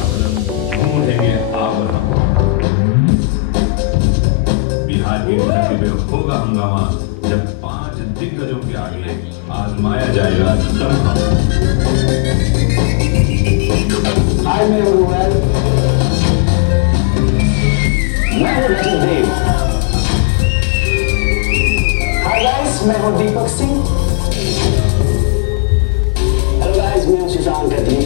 ढूंढेंगे आप और हम। बिहार की धरती पे होगा हंगामा जब 5 दिग्गजों के आगे आजमाया जाएगा दमखम। Hi everyone, मैं हूँ रजत देव। Hi guys, मैं हूँ दीपक सिंह। Hello guys, मैं हूँ सुशांत खत्री।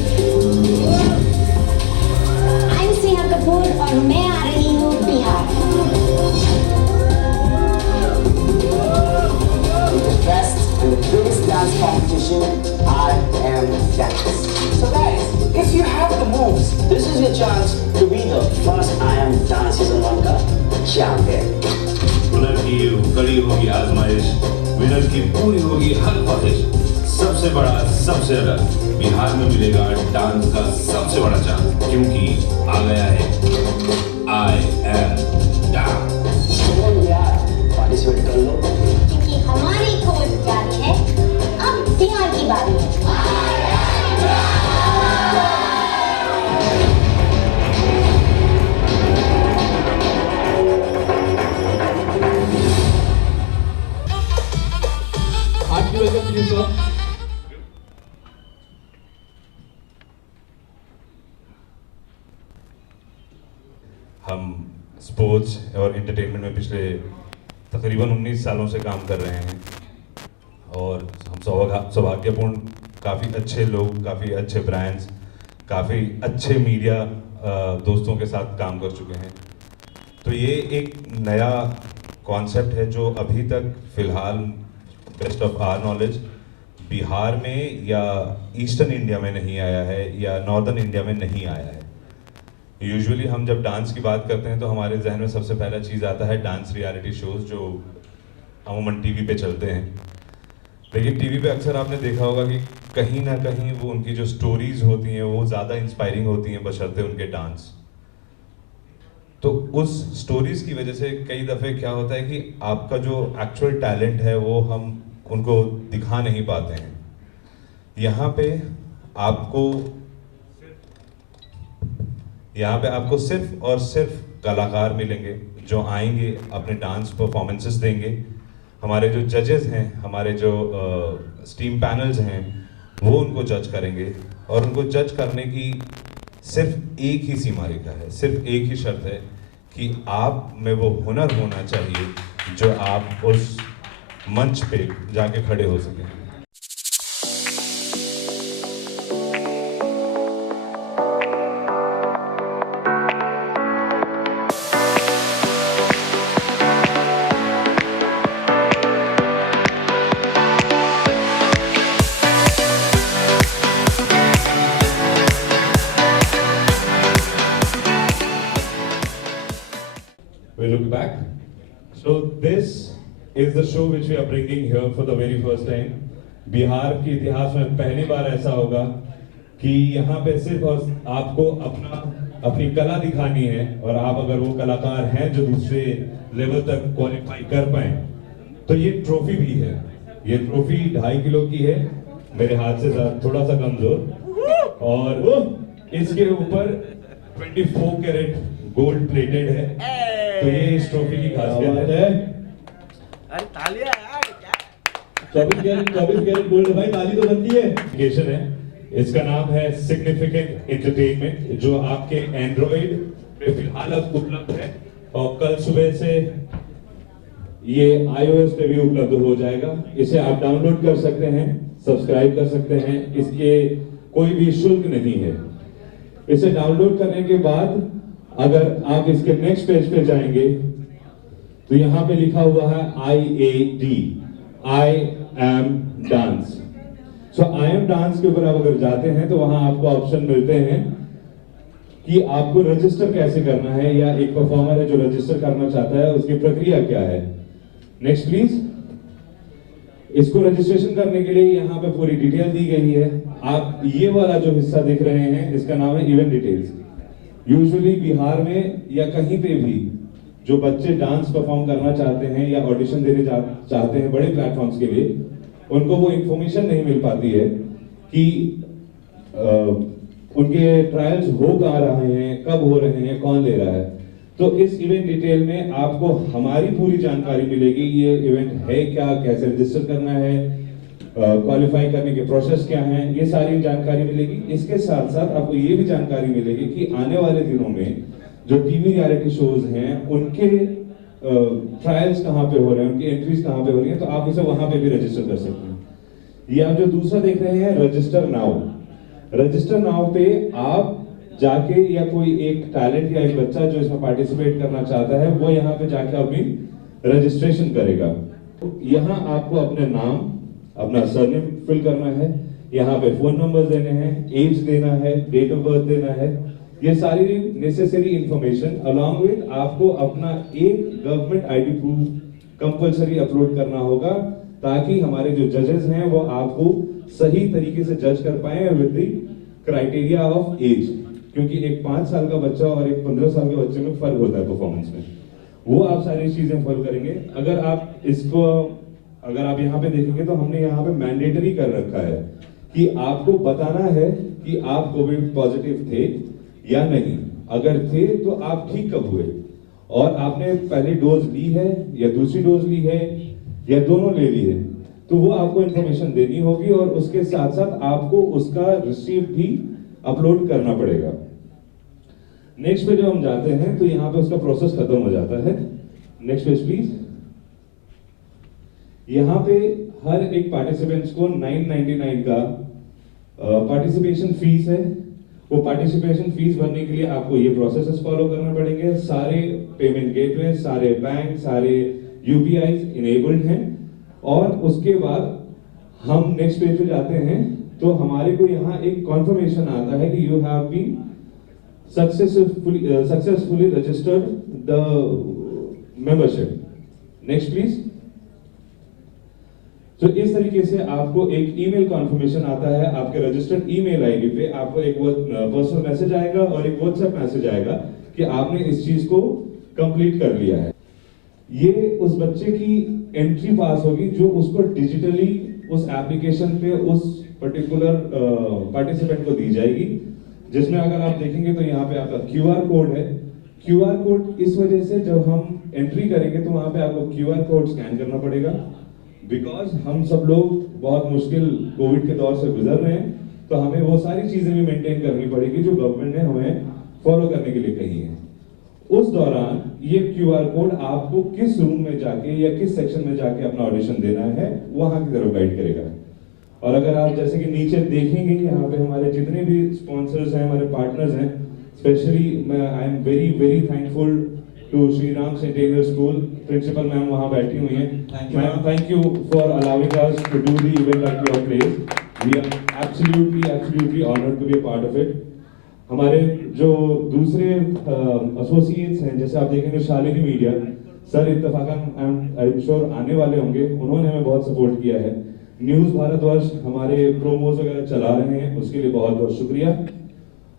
I'm स्नेहा कपूर और मैं आ रही हूँ Bihar. Best in the biggest dance competition, I Am Dance. So guys, if you have the moves, this is your chance to be the first I Am Dance Season 1 का champion. Winner की कड़ी होगी आजमाइश, winner की पूरी होगी हर ख्वाहिश। सबसे बड़ा सबसे अलग बिहार में मिलेगा डांस का सबसे बड़ा चांस, क्योंकि आ गया है आई एम डांस। यार पार्टिसिपेट कर लो। क्योंकि हमारी खोज जारी है, अब बिहार की बारी है। Hearty welcome to you, sir. हम स्पोर्ट्स और एंटरटेनमेंट में पिछले तकरीबन 19 सालों से काम कर रहे हैं और हम सौभाग्यपूर्ण काफ़ी अच्छे लोग, काफ़ी अच्छे ब्रांड्स, काफ़ी अच्छे मीडिया दोस्तों के साथ काम कर चुके हैं। तो ये एक नया कॉन्सेप्ट है जो अभी तक फ़िलहाल best of our knowledge Bihar में या ईस्टर्न इंडिया में नहीं आया है या नॉर्दर्न इंडिया में नहीं आया है। यूजुअली हम जब डांस की बात करते हैं तो हमारे जहन में सबसे पहला चीज़ आता है डांस रियलिटी शोज़ जो अमूमन टीवी पे चलते हैं। लेकिन टीवी पे अक्सर आपने देखा होगा कि कहीं ना कहीं वो उनकी जो स्टोरीज़ होती हैं वो ज़्यादा इंस्पायरिंग होती हैं बशर्ते उनके डांस। तो उस स्टोरीज़ की वजह से कई दफ़े क्या होता है कि आपका जो एक्चुअल टैलेंट है वो हम उनको दिखा नहीं पाते हैं। यहाँ पे आपको सिर्फ और सिर्फ कलाकार मिलेंगे जो आएंगे, अपने डांस परफॉर्मेंसेस देंगे। हमारे जो जजेस हैं, हमारे जो स्टीम पैनल्स हैं, वो उनको जज करेंगे और उनको जज करने की सिर्फ एक ही सीमा रेखा है, सिर्फ एक ही शर्त है कि आप में वो हुनर होना चाहिए जो आप उस मंच पे जाके खड़े हो सकें। We look back. So this is the show which we are bringing here for the very first time. Bihar के इतिहास में पहली बार ऐसा होगा कि यहाँ पे सिर्फ और आपको अपनी कला दिखानी है और आप अगर वो कलाकार हैं जो दूसरे लेवल तक क्वालिफाई कर पाए तो ये ट्रॉफी भी है। ये ट्रॉफी 2.5 किलो की है, मेरे हाथ से थोड़ा सा कमजोर, और इसके ऊपर 24 कैरेट गोल्ड प्लेटेड है। तो ये इस ट्रॉफी की खासियत है। अरे तालियां यार, क्या 24 कैरेट गोल्ड भाई, ताली तो बनती है। एप्लीकेशन है, इसका नाम है सिग्निफिकेंट एंटरटेनमेंट, जो आपके एंड्रॉइड पे फिलहाल उपलब्ध है और कल सुबह से ये iOS पे भी उपलब्ध हो जाएगा। इसे आप डाउनलोड कर सकते हैं, सब्सक्राइब कर सकते हैं, इसके कोई भी शुल्क नहीं है। इसे डाउनलोड करने के बाद अगर आप इसके नेक्स्ट पेज पे जाएंगे तो यहाँ पे लिखा हुआ है IAD, I am dance. So I am dance के ऊपर आप अगर जाते हैं तो वहां आपको ऑप्शन मिलते हैं कि आपको रजिस्टर कैसे करना है, या एक परफॉर्मर है जो रजिस्टर करना चाहता है उसकी प्रक्रिया क्या है। Next please. इसको रजिस्ट्रेशन करने के लिए यहाँ पे पूरी डिटेल दी गई है। आप ये वाला जो हिस्सा देख रहे हैं इसका नाम है इवेंट डिटेल्स। यूजुअली बिहार में या कहीं पे भी जो बच्चे डांस परफॉर्म करना चाहते हैं या ऑडिशन देने चाहते हैं बड़े प्लेटफॉर्म्स के लिए, उनको वो इंफॉर्मेशन नहीं मिल पाती है कि उनके ट्रायल्स हो कहाँ रहे हैं, कब हो रहे हैं, कौन ले रहा है। तो इस इवेंट डिटेल में आपको हमारी पूरी जानकारी मिलेगी, ये इवेंट है क्या, कैसे रजिस्टर करना है, क्वालिफाई करने के प्रोसेस क्या हैं, ये सारी जानकारी मिलेगी। इसके साथ साथ आपको ये भी जानकारी मिलेगी कि आने वाले दिनों में जो टीवी रियलिटी शोज हैं उनके ट्रायल्स कहाँ पे हो रहे हैं, उनकी एंट्रीज कहाँ पे हो रही हैं, तो आप उसे वहां पे भी रजिस्टर कर सकते हैं। ये आप जो दूसरा देख रहे हैं रजिस्टर नाउ, रजिस्टर नाउ पे आप जाके या कोई एक टैलेंट या एक बच्चा जो इसमें पार्टिसिपेट करना चाहता है वो यहाँ पे जाके अपनी रजिस्ट्रेशन करेगा। यहाँ आपको अपने नाम, अपना सरनेम फिल करना है, यहाँ पे फोन नंबर देने हैं, एज देना है, डेट ऑफ बर्थ देना है, ये सारी नेसेसरी इंफॉर्मेशन अलॉन्ग विद आपको अपना एक government ID proof compulsory upload करना होगा, ताकि हमारे जो जजेस हैं वो आपको सही तरीके से जज कर पाए with the criteria of age, क्योंकि एक 5 साल का बच्चा और एक 15 साल के बच्चे में फर्क होता है परफॉर्मेंस में, वो आप सारी चीजें फॉलो करेंगे। अगर आप यहाँ पे देखेंगे तो हमने यहाँ पे मैंडेटरी कर रखा है कि आपको बताना है कि आप कोविड पॉजिटिव थे या नहीं, अगर थे तो आप ठीक कब हुए, और आपने पहली डोज ली है या दूसरी डोज ली है या दोनों ले ली है, तो वो आपको इंफॉर्मेशन देनी होगी और उसके साथ साथ आपको उसका रिसीप्ट भी अपलोड करना पड़ेगा। नेक्स्ट पे जब हम जाते हैं तो यहाँ पे उसका प्रोसेस खत्म हो जाता है। Next page please. यहाँ पे हर एक पार्टिसिपेंट्स को 999 का पार्टिसिपेशन फीस है। वो पार्टिसिपेशन फीस भरने के लिए आपको ये प्रोसेसेस फॉलो करना पड़ेंगे। सारे पेमेंट गेटवे, सारे बैंक, सारे यूपीआई इनेबल्ड हैं, और उसके बाद हम नेक्स्ट पेज पे जाते हैं तो हमारे को यहाँ एक कॉन्फर्मेशन आता है कि you have been successfully registered the membership. Next please. तो इस तरीके से आपको एक ईमेल कॉन्फर्मेशन आता है, आपके रजिस्टर्ड ईमेल आईडी पे आपको एक पर्सनल मैसेज आएगा और एक व्हाट्सएप मैसेज आएगा कि आपने इस चीज को कंप्लीट कर लिया है। ये उस बच्चे की एंट्री पास होगी जो उसको डिजिटली उस एप्लीकेशन पे उस पर्टिकुलर पार्टिसिपेंट को दी जाएगी, जिसमें अगर आप देखेंगे तो यहाँ पे आपका क्यूआर कोड है। क्यूआर कोड इस वजह से जब हम एंट्री करेंगे तो वहां पे आपको क्यूआर कोड स्कैन करना पड़ेगा, बिकॉज हम सब लोग बहुत मुश्किल कोविड के दौर से गुजर रहे हैं, तो हमें वो सारी चीजें भी मेंटेन करनी पड़ेगी जो गवर्नमेंट ने हमें फॉलो करने के लिए कही है। उस दौरान ये क्यूआर कोड आपको किस रूम में जाके या किस सेक्शन में जाके अपना ऑडिशन देना है वहां की तरफ गाइड करेगा। और अगर आप जैसे कि नीचे देखेंगे यहाँ पे हमारे जितने भी स्पॉन्सर्स हैं, हमारे पार्टनर्स हैं, specially I am very very thankful to Shri Ram Saint Xavier school principal ma'am वहाँ बैठी हुई हैं। Ma'am, thank you for allowing us to do the event at your place. We are absolutely honoured to be a part of it. हमारे जो दूसरे associates हैं, जैसे आप देखेंगे शालिनी मीडिया सर, इत्तेफाकन आई एम श्योर आने वाले होंगे, उन्होंने हमें बहुत सपोर्ट किया है। न्यूज भारतवर्ष हमारे प्रोमोज वगैरह चला रहे हैं, उसके लिए बहुत बहुत शुक्रिया।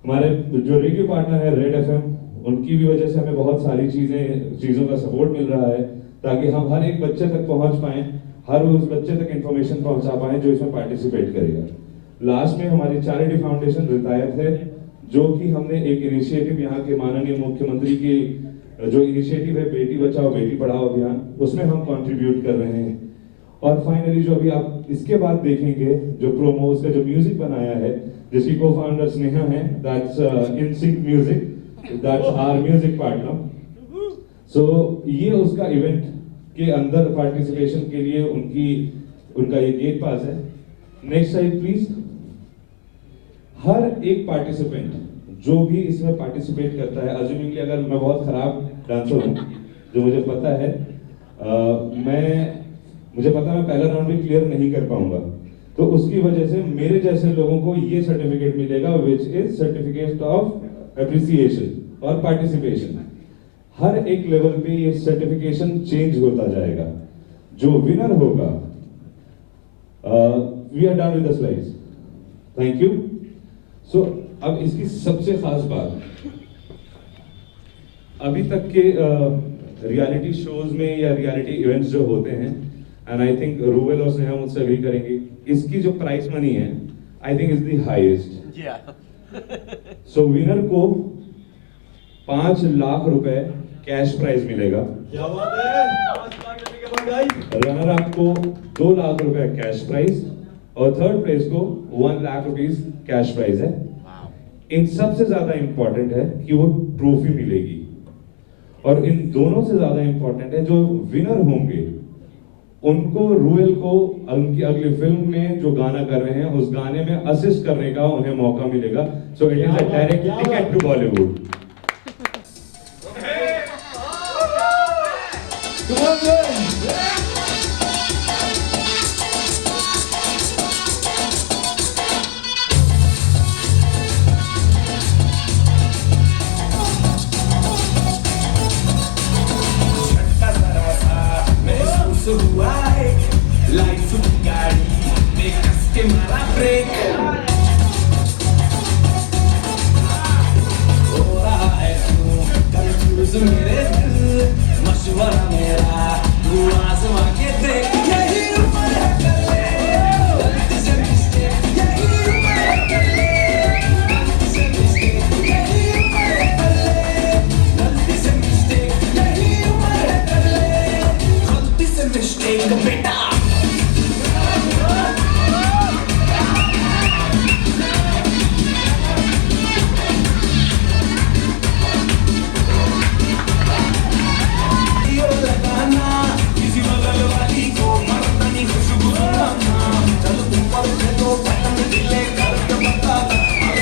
हमारे जो रेडियो पार्टनर है रेड एफएम, उनकी भी वजह से हमें बहुत सारी चीजों का सपोर्ट मिल रहा है, ताकि हम हर एक बच्चे तक पहुंच पाए, हर उस बच्चे तक इंफॉर्मेशन पहुंचा पाए जो इसमें पार्टिसिपेट करेगा। लास्ट में हमारी चैरिटी फाउंडेशन रितायत है, जो कि हमने एक इनिशिएटिव यहाँ के माननीय मुख्यमंत्री की जो इनिशिएटिव है बेटी बचाओ बेटी पढ़ाओ अभियान, उसमें हम कंट्रीब्यूट कर रहे हैं। और फाइनली जो अभी आप इसके बाद देखेंगे जो प्रोमो, उसका जो म्यूजिक बनाया है, जिसकी को फाउंडर स्नेहा है, that's in sync music, that's our music partner. So ये उसका इवेंट के अंदर पार्टिसिपेशन के लिए उनका ये गेट पास है। Next side please. हर एक पार्टिसिपेंट जो भी इसमें पार्टिसिपेट करता है, अज्यूमिंगली अगर मैं बहुत खराब डांसर हूँ, जो मुझे पता है, मुझे पता है मैं पहला राउंड भी क्लियर नहीं कर पाऊंगा, तो उसकी वजह से मेरे जैसे लोगों को ये सर्टिफिकेट मिलेगा, which is certificate of appreciation और पार्टिसिपेशन। हर एक लेवल पे ये सर्टिफिकेशन चेंज होता जाएगा। जो विनर होगा, we are done with the slides, thank you. So अब इसकी सबसे खास बात, अभी तक के रियलिटी शोज में या रियलिटी इवेंट्स जो होते हैं, एंड आई थिंक रूबेल और स्नेहा मुझसे एग्री करेंगे, इसकी जो प्राइस मनी है I think is the highest. So winner को 5 लाख रुपए कैश प्राइज मिलेगा। क्या बात है, 5 लाख रुपए के बाद गाइस। रनर अप को 2 लाख रुपए कैश प्राइज और थर्ड प्लेस को 1 लाख रुपीस कैश प्राइज है। इन सबसे ज्यादा इंपॉर्टेंट है कि वो ट्रॉफी मिलेगी, और इन दोनों से ज्यादा इंपॉर्टेंट है जो विनर होंगे उनको रूएल को उनकी अगली फिल्म में जो गाना कर रहे हैं उस गाने में असिस्ट करने का उन्हें मौका मिलेगा। So it is a direct ticket to Bollywood. हुआ है लाइफ की गाड़ी में कस के मारा ब्रेक, हो रहा है क्यों कंफ्यूज मेरे दिल, मशवरा मेरा तू आजमा के देख, यही उम्र है कर ले गलती से मिस्टेक, यही उम्र है कर ले गलती से मिस्टेक, यही उम्र है कर ले गलती से मिस्टेक, यही उम्र है कर ले गलती से मिस्टेक बेटा। किसी बगल वाली को मर्दानी खुशबू सुनाना, चल ऊपर से तो पतंग दिले करके बताना,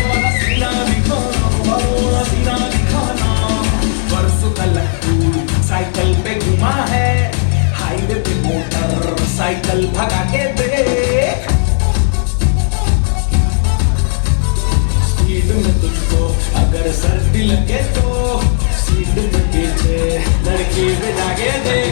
वाला सीना दिखाना, वाला सीना दिखाना। परसों का लट्टू साइकिल पे घुमा है, हाईवे पे मोटर साइकिल भगा के देख, स्पीड में तुझको अगर सर्दी लगे तो सीट में पीछे लड़की बिठा के दे।